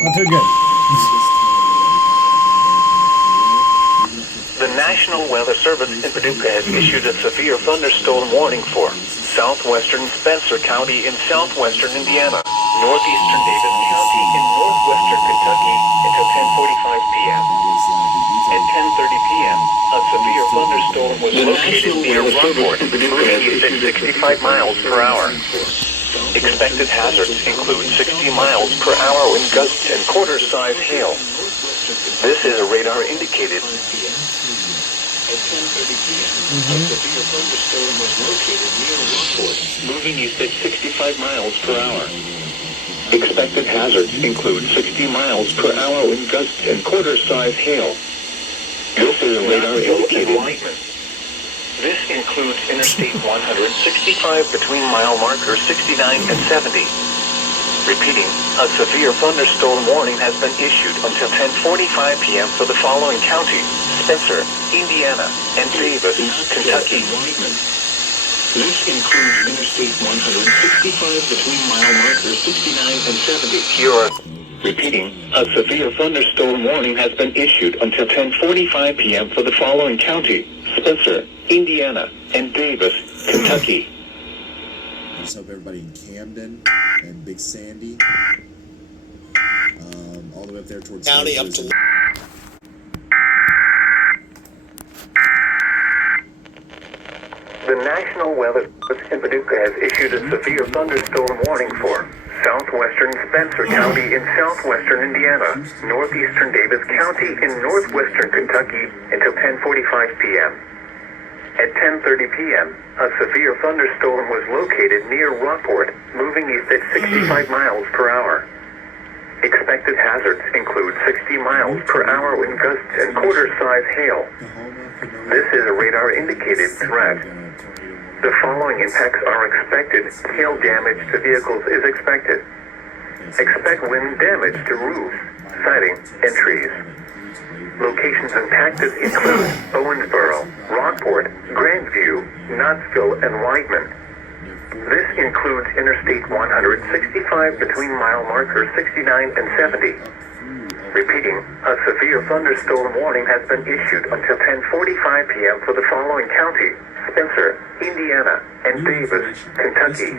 Not too good. The National Weather Service in Paducah has issued a severe thunderstorm warning for southwestern Spencer County in southwestern Indiana, northeastern Davis County in northwestern Kentucky until 10:45 p.m. At 10:30 p.m., a severe thunderstorm was located near Rockport, moving east at 65 miles per hour. Expected hazards include 60 miles per hour wind gusts and quarter-size hail. This is a radar-indicated. At 10:30 p.m., a severe thunderstorm was located near Rockport, moving east at 65 miles per hour. Expected hazards include 60 miles per hour wind gusts and quarter-size hail. This is a radar-indicated. This includes Interstate 165 between mile markers 69 and 70. Repeating, a severe thunderstorm warning has been issued until 10:45 p.m. for the following counties: Spencer, Indiana, and Davis, Kentucky. This includes Interstate 165 between mile markers 69 and 70. Here are. Repeating, a severe thunderstorm warning has been issued until 10:45 p.m. for the following county: Spencer, Indiana, and Davis, Kentucky. I just hope everybody in Camden and Big Sandy, all the way up there towards county up to. The National Weather Service in Paducah has issued a severe thunderstorm warning for southwestern Spencer County in southwestern Indiana, northeastern Davis County in northwestern Kentucky until 10:45 p.m. At 10:30 p.m., a severe thunderstorm was located near Rockport, moving east at 65 miles per hour. Expected hazards include 60 miles per hour wind gusts and quarter-size hail. This is a radar-indicated threat. The following impacts are expected. Hail damage to vehicles is expected. Expect wind damage to roofs, siding, and trees. Locations impacted include Owensboro, Rockport, Grandview, Knoxville, and Whiteman. This includes Interstate 165 between mile markers 69 and 70. Repeating, a severe thunderstorm warning has been issued until 10:45 p.m. for the following county: Spencer, Indiana, and Davis, Kentucky.